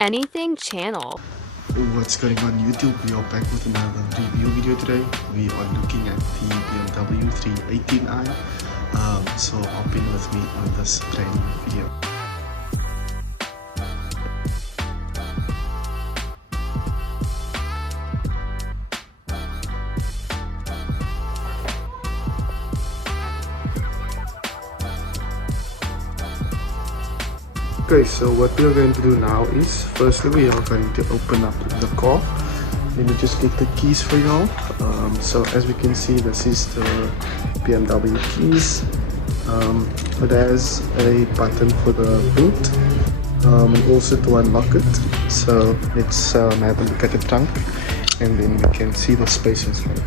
Anything channel. What's going on YouTube? We are back with another review video today. We are looking at the BMW 318i. So hop in with me on this brand new video. Okay, so what we are going to do now is, firstly we are going to open up the car. Let me just get the keys for y'all. So as we can see, this is the BMW keys. It has a button for the boot and also to unlock it. So let's have a look at the trunk and then we can see the space inside.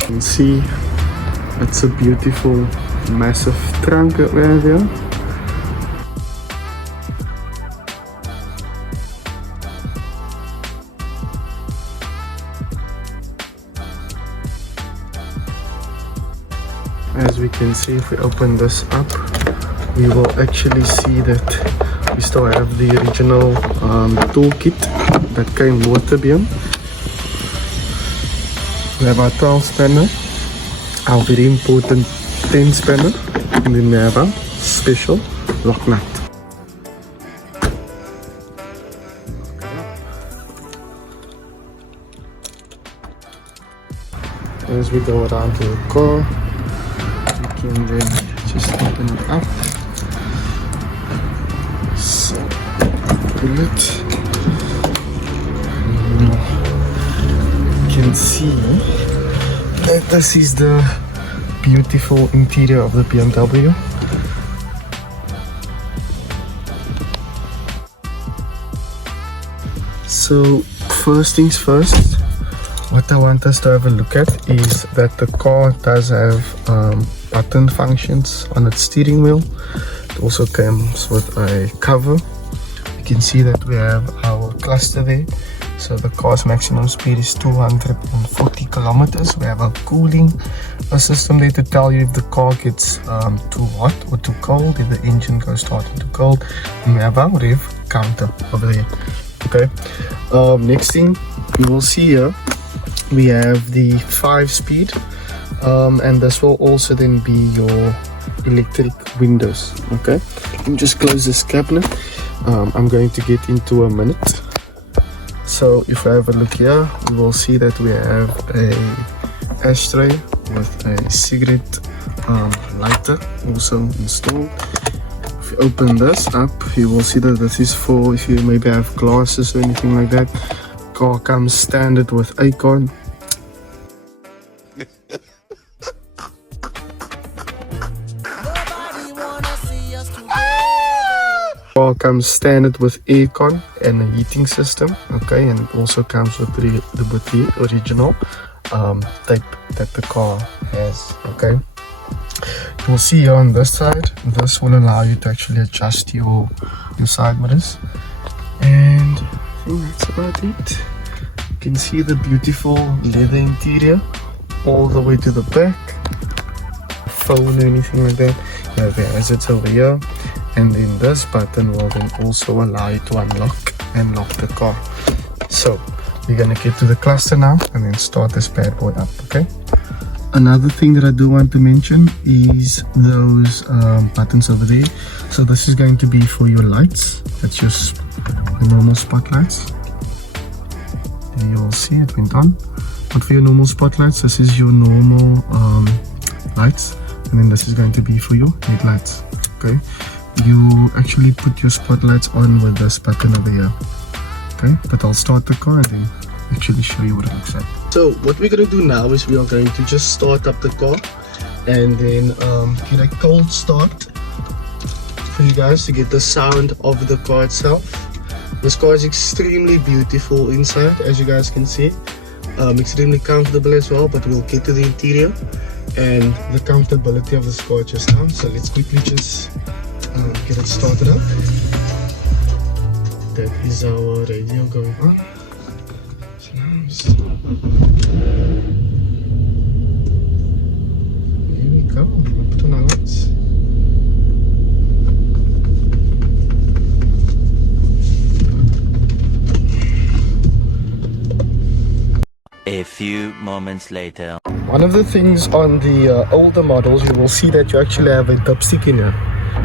You can see it's a beautiful massive trunk that we have here. As we can see, if we open this up, we will actually see that we still have the original toolkit that came with the BMW. We have our 12 spanner, our very important 10 spanner, and then we have our special lock nut. As we go around to the car, we can then just open it up. So, pull it. You can see that this is the beautiful interior of the BMW. So first things first, what I want us to have a look at is that the car does have button functions on its steering wheel. It also comes with a cover. You can see that we have our cluster there. So the car's maximum speed is 240 kilometers. We have a cooling system there to tell you if the car gets too hot or too cold, if the engine goes starting too cold. And we have our rev counter over there. Okay. Next thing you will see here, we have the 5-speed, and this will also then be your electric windows. Okay. Let me just close this cabinet. I'm going to get into a minute. So if I have a look here, we will see that we have a ashtray with a cigarette lighter also installed. If you open this up, you will see that this is for if you maybe have glasses or anything like that. Car comes standard with Acorn. Car comes standard with aircon and a heating system. Okay, and it also comes with the original tape that the car has. Okay, you'll see here on this side, this will allow you to actually adjust your side mirrors, and I think that's about it. You can see the beautiful leather interior all the way to the back. Phone or anything like that, you have the hazards over here. And then this button will then also allow you to unlock and lock the car. So we're gonna get to the cluster now and then start this bad boy up. Okay. Another thing that I do want to mention is those buttons over there. So this is going to be for your lights. That's just the normal spotlights. There you will see it went on. But for your normal spotlights, this is your normal lights, and then this is going to be for your headlights. Okay. You actually put your spotlights on with this button over here. Okay, but I'll start the car and then actually show you what it looks like. So what we're going to do now is we are going to just start up the car and then get a cold start for you guys to get the sound of the car itself. This car is extremely beautiful inside, as you guys can see. Extremely comfortable as well, but we'll get to the interior and the comfortability of this car just now. So let's quickly just get it started up. That is our radio going on. So now A few moments later. One of the things on the older models, you will see that you actually have a dipstick in here.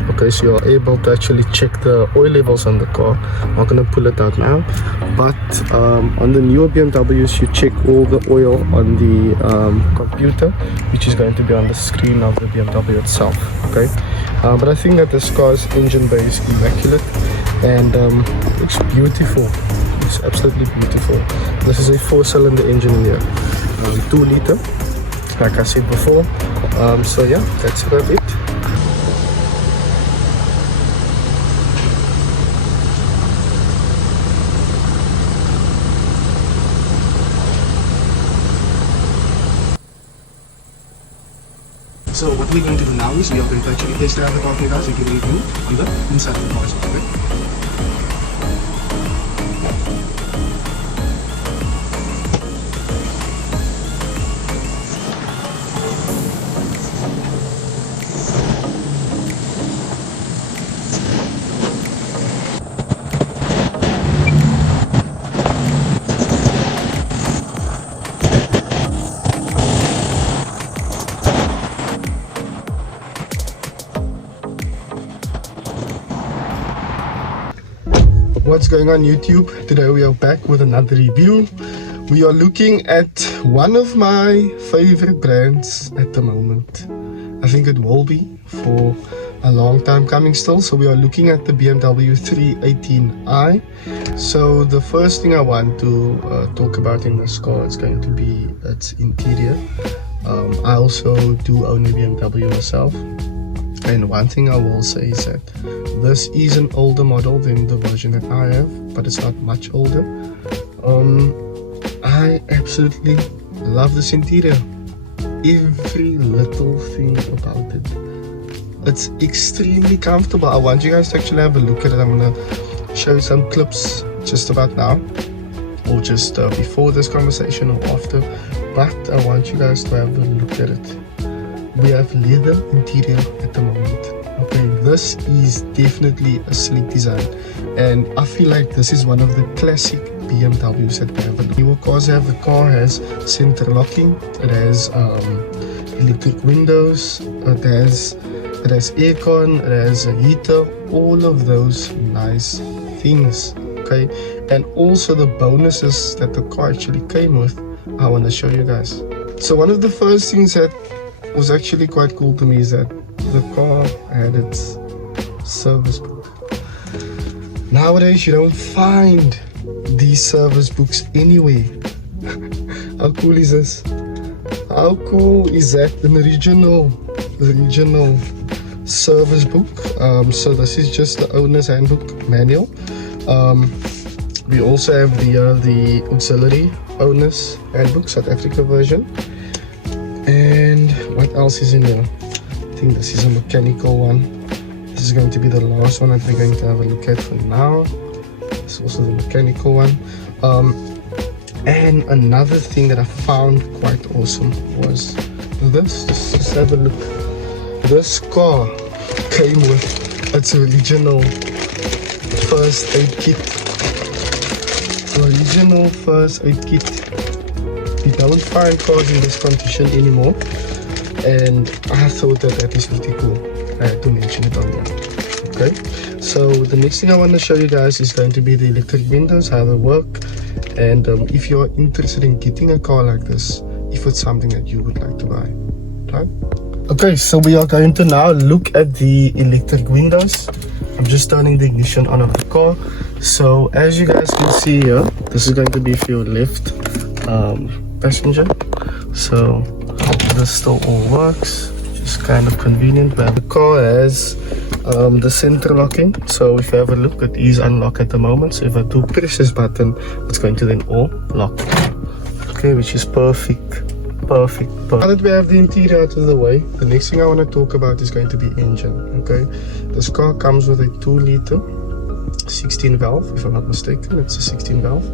Okay, so you're able to actually check the oil levels on the car. I'm not going to pull it out now, but on the newer BMWs, you check all the oil on the computer, which is going to be on the screen of the BMW itself. Okay, but I think that this car's engine bay is immaculate and it's beautiful. It's absolutely beautiful. This is a 4-cylinder engine in here, 2 liter, like I said before. So yeah, that's about it. So what we're going to do now is we are going to actually test drive the car for you guys and give a review on the inside of the car. Okay? What's going on YouTube? Today we are back with another review. We are looking at one of my favorite brands at the moment. I think it will be for a long time coming still. So we are looking at the BMW 318i. So the first thing I want to talk about in this car is going to be its interior. I also do own a BMW myself. And one thing I will say is that this is an older model than the version that I have, but it's not much older. I absolutely love this interior. Every little thing about it. It's extremely comfortable. I want you guys to actually have a look at it. I'm gonna show you some clips just about now, or just before this conversation or after. But I want you guys to have a look at it. We have leather interior at the moment. Okay, this is definitely a sleek design, and I feel like this is one of the classic BMWs that we have. Newer cars have, the car has center locking, it has electric windows, it has aircon, it has a heater, all of those nice things. Okay, and also the bonuses that the car actually came with, I want to show you guys. So one of the first things that was actually quite cool to me is that the car had its service book. Nowadays you don't find these service books anywhere. How cool is this? How cool is that? An original service book. So this is just the owner's handbook manual. We also have the auxiliary owner's handbook, South Africa version. And what else is in here? I think this is a mechanical one. This is going to be the last one that we're going to have a look at for now. This is also the mechanical one. And another thing that I found quite awesome was this. Just have a look. This car came with its original first aid kit. Original first aid kit. You don't find cars in this condition anymore, and I thought that is pretty cool. I had to mention it on there. Okay, so the next thing I want to show you guys is going to be the electric windows, how they work, and if you're interested in getting a car like this, if it's something that you would like to buy. Right? Okay, so we are going to now look at the electric windows. I'm just turning the ignition on of the car. So as you guys can see here, this is going to be for your left passenger. So this still all works, just kind of convenient. But the car has the center locking, so if you have a look, it is unlocked at the moment. So if I do press this button, it's going to then all lock. Okay, which is perfect. Now that we have the interior out of the way, the next thing I want to talk about is going to be engine. Okay, this car comes with a 2-liter 16 valve, if I'm not mistaken. It's a 16 valve.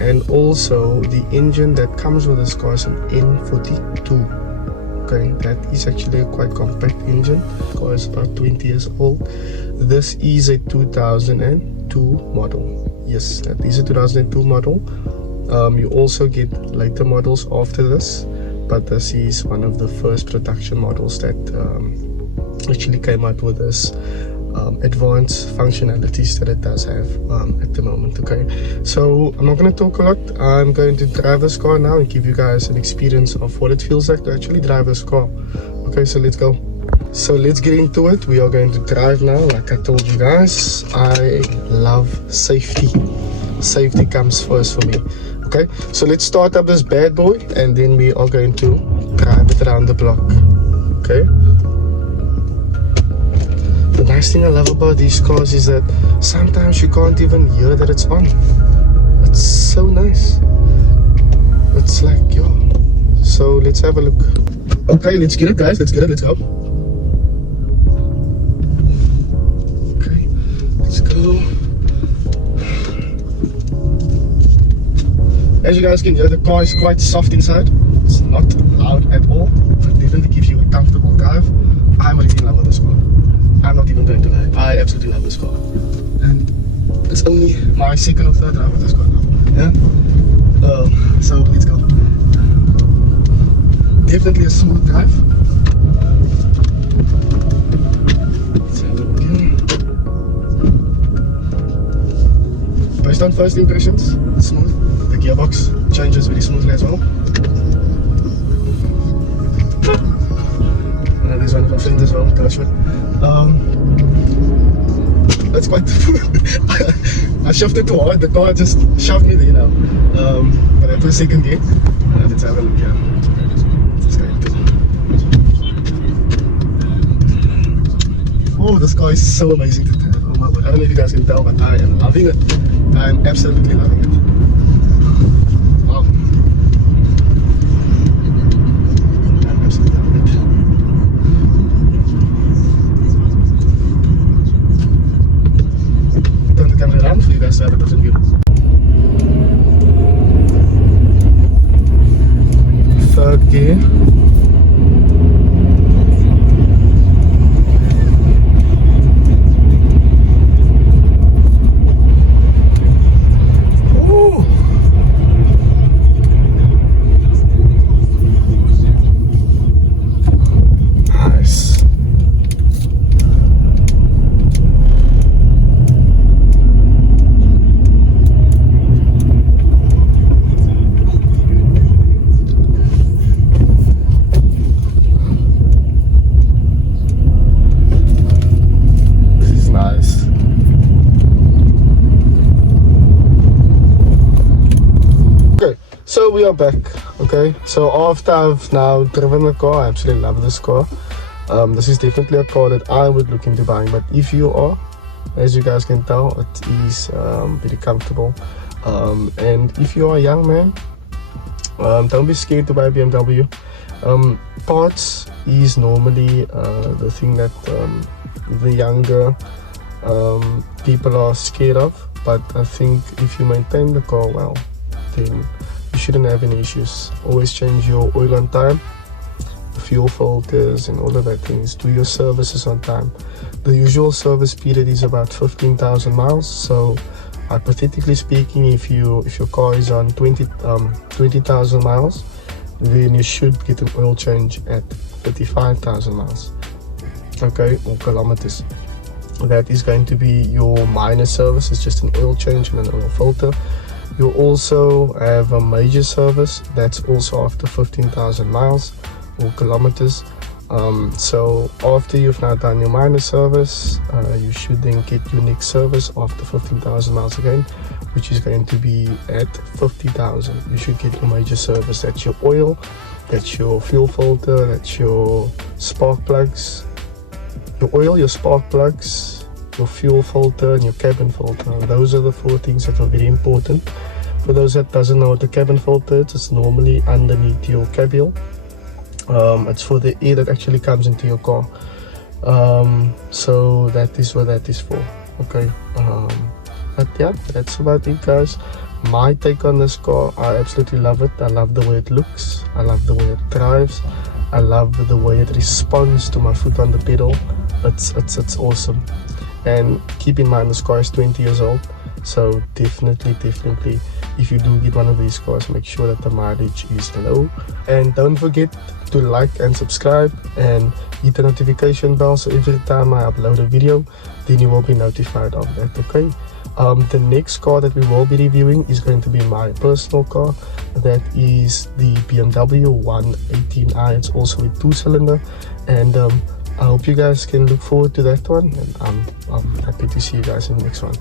And also the engine that comes with this car is an N42. Okay, that is actually a quite compact engine. The car is about 20 years old. This is a 2002 model. Yes, that is a 2002 model. You also get later models after this, but this is one of the first production models that actually came out with this advanced functionalities that it does have at the moment. Okay, so I'm not going to talk a lot. I'm going to drive this car now and give you guys an experience of what it feels like to actually drive this car. Okay, so let's go. So let's get into it. We are going to drive now. Like I told you guys, I love safety. Safety comes first for me. Okay, so let's start up this bad boy and then we are going to drive it around the block. Okay, the nice thing I love about these cars is that sometimes you can't even hear that it's on. It's so nice. It's like, yo. So let's have a look. Okay, let's get it, guys. Let's get it. Let's go. Okay, let's go. As you guys can hear, the car is quite soft inside. It's not loud at all. It definitely gives you a comfortable drive. I'm really in love with this car. I'm not even going to lie. I absolutely love this car. And it's only my second or third drive with this car now. Yeah? So let's go. Definitely a smooth drive. Let's have a look here. Based on first impressions, it's smooth. The gearbox changes very smoothly as well. There's one of my friends as well, Gershwin. That's quite I shoved it too hard, the car just shoved me there now. But that was second gear. Let's have a look here. Oh, this car is so amazing to drive. Oh my god, I don't know if you guys can tell, but I am loving it. I am absolutely loving it. Wow. I'm absolutely loving it. Turn the camera around for you guys to have a different view. Third gear. So we are back. Okay, so after I've now driven the car, I absolutely love this car. This is definitely a car that I would look into buying, but if you are, as you guys can tell, it is very comfortable. And if you are a young man, don't be scared to buy a BMW. Parts is normally the thing that the younger people are scared of, but I think if you maintain the car well, then you shouldn't have any issues. Always change your oil on time, the fuel filters and all of that things. Do your services on time. The usual service period is about 15,000 miles. So hypothetically speaking, if your car is on 20,000 miles, then you should get an oil change at 35,000 miles. Okay, or kilometers. That is going to be your minor service. It's just an oil change and an oil filter. You also have a major service that's also after 15,000 miles or kilometers. So after you've now done your minor service, you should then get your next service after 15,000 miles again, which is going to be at 50,000. You should get your major service. That's your oil, that's your fuel filter, that's your spark plugs, your oil, your spark plugs, your fuel filter and your cabin filter. Those are the four things that are very important. For those that doesn't know what the cabin filter is, it's normally underneath your cabin. It's for the air that actually comes into your car. So that is what that is for. Okay, but yeah, that's about it, guys. My take on this car, I absolutely love it. I love the way it looks, I love the way it drives, I love the way it responds to my foot on the pedal. It's awesome. And keep in mind, this car is 20 years old, so definitely if you do get one of these cars, make sure that the mileage is low. And don't forget to like and subscribe and hit the notification bell, so every time I upload a video, then you will be notified of that. Okay, the next car that we will be reviewing is going to be my personal car. That is the BMW 118i. It's also a 2-cylinder, and I hope you guys can look forward to that one, and I'm happy to see you guys in the next one.